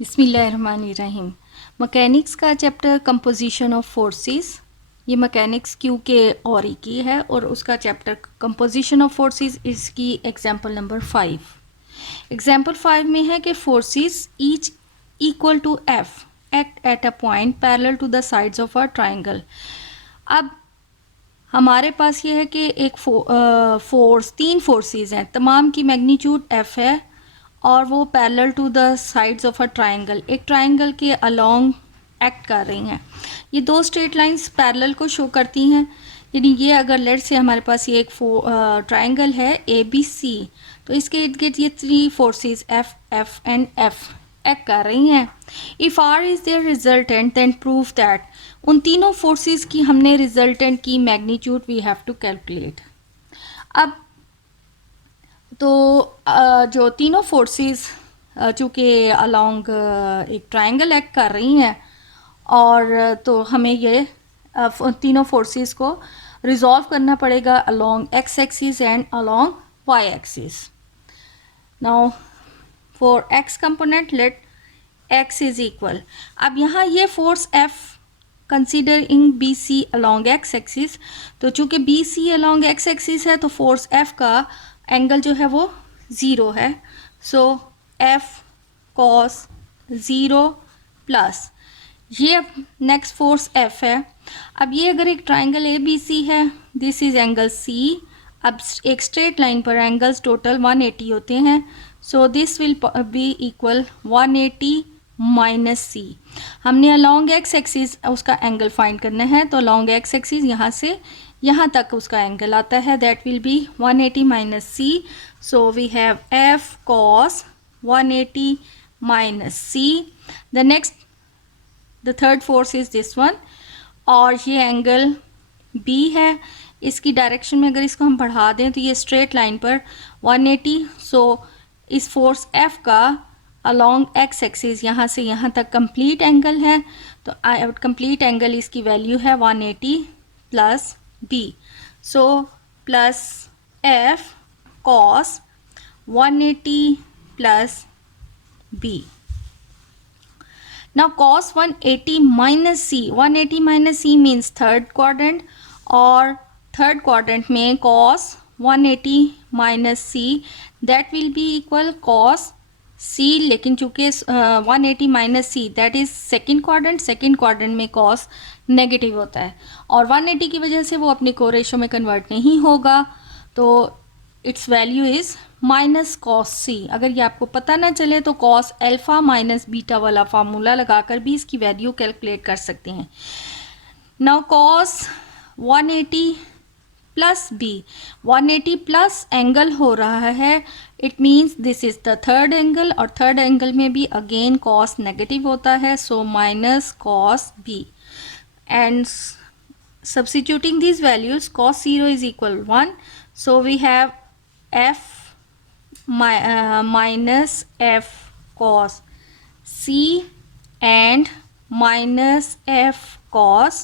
बिस्मिल्लाहिर्रहमानिर्रहीम। मैकेनिक्स का chapter composition of forces, ये मैकेनिक्स क्यू के और की है और उसका चैप्टर कंपोजिशन ऑफ फोर्सेस इसकी एग्जांपल नंबर 5। एग्जांपल 5 में है कि forces each equal to F act at a point parallel to the sides of a triangle. अब हमारे पास ये है कि एक तीन फोर्सेस हैं, तमाम की मैग्नीट्यूड एफ है और वो parallel to the sides of a triangle, एक ट्राइंगल के अलोंग एक्ट कर रही हैं। ये दो स्ट्रेट लाइंस पैरेलल को शो करती हैं, यानी ये अगर लेट से हमारे पास ये एक ट्राइंगल है ए बी सी, तो इसके इर्द गिर्द ये three forces F F and F act कर रही हैं। If R is their resultant then prove that, उन तीनों फोर्सेस की हमने रिजल्टेंट की magnitude we have to calculate. अब तो जो तीनों फोर्सेस चूँकि अलोंग एक ट्रायंगल एक्ट कर रही हैं और तो हमें ये तीनों फोर्सेस को रिजॉल्व करना पड़ेगा along X axis and along Y axis. Now for X component let X is equal, अब यहाँ ये force F considering B C along X axis, तो चूँकि B C along X axis है तो फोर्स एफ का एंगल जो है वो ज़ीरो है। सो एफ कॉस ज़ीरो प्लस ये नेक्स्ट फोर्स एफ है। अब ये अगर एक ट्राइंगल ए बी सी है, दिस इज एंगल सी। अब एक स्ट्रेट लाइन पर एंगल्स टोटल 180 होते हैं, so this will be equal 180 minus C. हमने अलॉन्ग एक्स एक्सिस उसका एंगल फाइंड करना है, तो अलॉन्ग एक्स एक्सिस यहाँ से यहाँ तक उसका एंगल आता है, that will be 180 minus C. So we have F cos 180 minus C. The next the third force is this one, और ये एंगल बी है, इसकी डायरेक्शन में अगर इसको हम बढ़ा दें तो ये स्ट्रेट लाइन पर 180। सो इस फोर्स एफ का अलोंग एक्स एक्सिस यहाँ से यहाँ तक कंप्लीट एंगल है, तो कंप्लीट एंगल इसकी वैल्यू है 180 plus B. So plus F cos 180 plus B. Now cos 180 minus c, 180 minus c means third quadrant, और third quadrant में cos 180 minus c that will be equal cos c, लेकिन चूँकि 180 minus c that is second quadrant में cos negative होता है और 180 की वजह से वो अपने को रेशो में कन्वर्ट नहीं होगा, तो its value is minus cos C. अगर ये आपको पता ना चले तो कॉस अल्फ़ा माइनस बीटा वाला फार्मूला लगाकर भी इसकी वैल्यू कैलकुलेट कर सकते हैं। Now cos 180 plus B, 180 plus angle हो रहा है, it means this is the third angle, और थर्ड एंगल में भी अगेन कॉस नेगेटिव होता है, so minus cos B. And substituting these values, cos 0 is equal 1, so we have f minus f cos c and minus f cos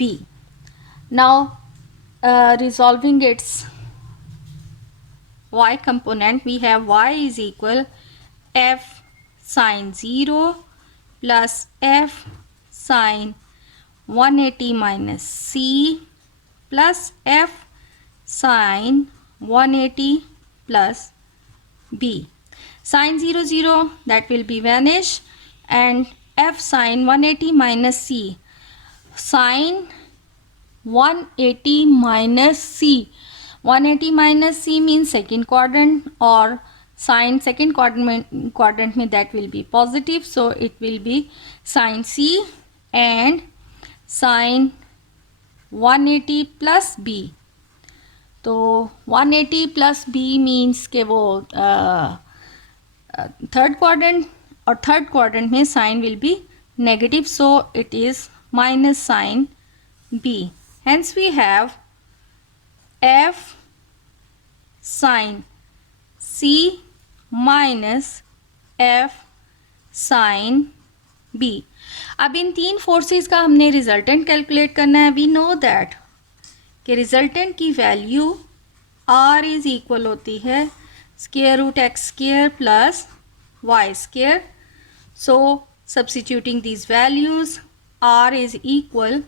b. Now resolving its y component, we have y is equal f sin 0 plus f sin 180 minus c plus f sin 180 plus b. Sin 0 0 that will be vanish, and f sin 180 minus c, sin 180 minus c, 180 minus c means second quadrant, और sin second quadrant में that will be positive, so it will be sin c and sin 180 plus B. तो 180 plus B means के वो third quadrant, और third quadrant में sine will be negative, so it is minus sine B. Hence we have F sine C minus F sine B. अब इन तीन forces का हमने रिजल्टेंट कैलकुलेट करना है। वी नो दैट कि रिजल्टेंट की वैल्यू आर इज इक्वल होती है square root X square plus Y square. So substituting these values, r is equal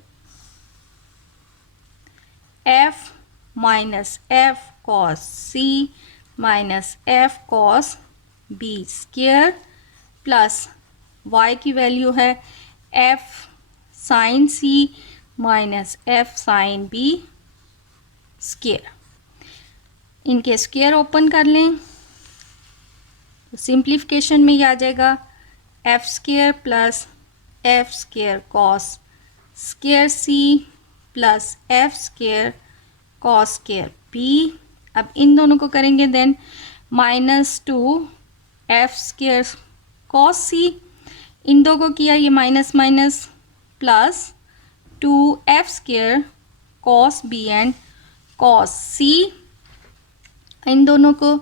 f minus f cos c minus f cos b square plus y की value है f sin c minus f sin b square. इनके square open कर लें तो simplification में ये आ जाएगा F square plus F square cos square C plus F square cos square B. अब इन दोनों को करेंगे then -2 F square cos C, इन दो को किया ये minus minus plus 2 F square cos B and cos C, इन दोनों को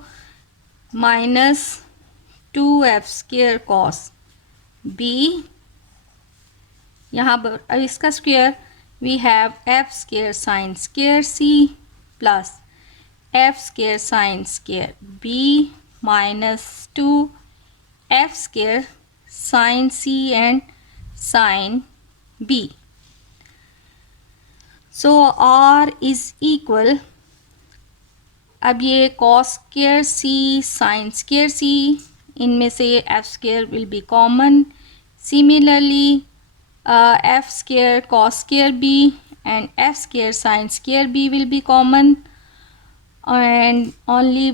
-2 एफ स्क्वायर कॉस बी। यहाँ पर अब इसका square we have F square sine square C plus F square sine square B -2 F square sine C and sine B. So R is equal, अब ये cos square C sine square C, इनमें से F square will be common, similarly F square cos square B and F square sine square B will be common and only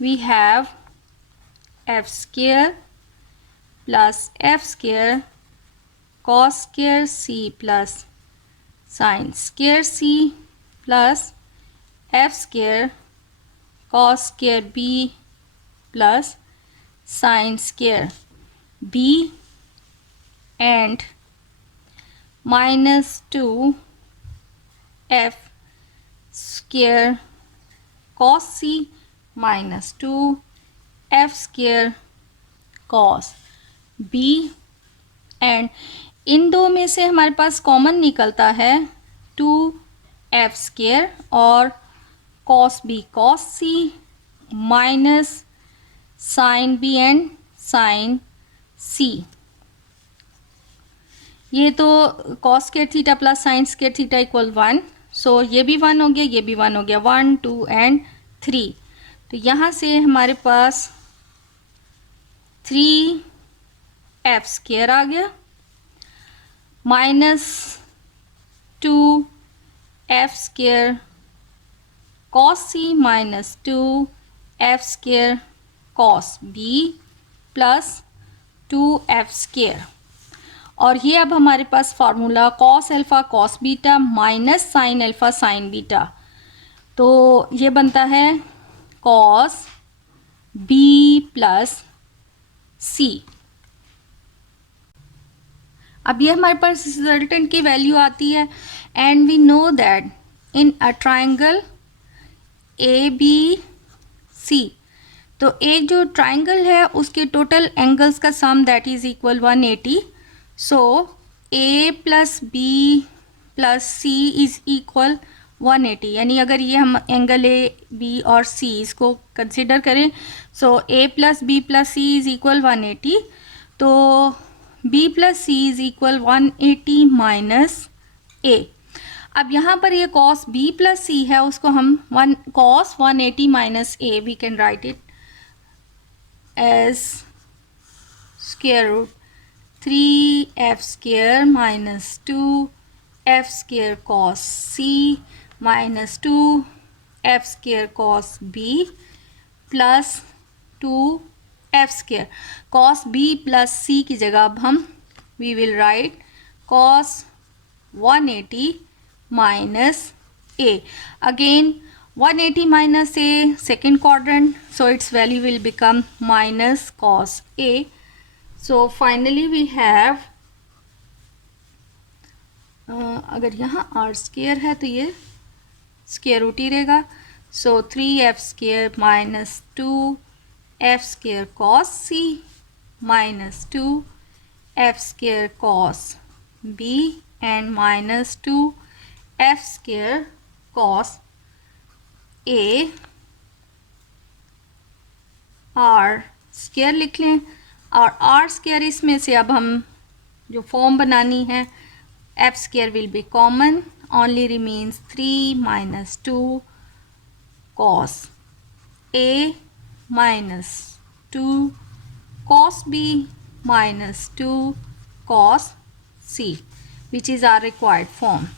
we have f square plus f square cos square c plus sin square c plus f square cos square b plus sin square b and -2 f square cos c -2 f square cos b and इन दो में से हमारे पास common निकलता है 2 F square और cos b cos c minus sine b and sine c। ये तो cos square theta plus sine square theta equal 1, so ये भी 1 हो गया, ये भी 1 हो गया, 1 2 एंड 3। तो यहाँ से हमारे पास 3 एफ स्क्वायर आ गया -2 F square cos C -2 F square cos B plus 2 F square. और ये अब हमारे पास formula cos alpha cos beta minus sine alpha sine beta, तो ये बनता है कॉस बी प्लस सी। अब ये हमारे पास रिजल्टेंट की वैल्यू आती है and we know that in a triangle A B C, तो एक जो ट्राइंगल है उसके टोटल एंगल्स का sum that is equal 180। So A plus B plus C is equal 180, यानी अगर ये हम एंगल ए बी और सी इसको कंसिडर करें, so A plus B plus C is equal 180, तो B plus C is equal 180 minus A. अब यहाँ पर ये कॉस बी प्लस सी है, उसको हम cos 180 minus A we can write it as square root 3 f square minus 2 f square cos c minus 2 f square cos b plus 2 f square cos b plus c की जगह अब हम we will write cos 180 minus a. Again 180 minus a second quadrant, so its value will become minus cos a. So finally we have अगर यहाँ are square है तो ये square root ही रहेगा, so 3 f square minus 2 f square cos C minus 2 f square cos B and minus 2 f square cos A R square लिख लें और आर स्क्वायर इसमें से अब हम जो फॉर्म बनानी है F square will be common, only remains 3 minus 2 cos A minus 2 cos B minus 2 cos C, which is our required form.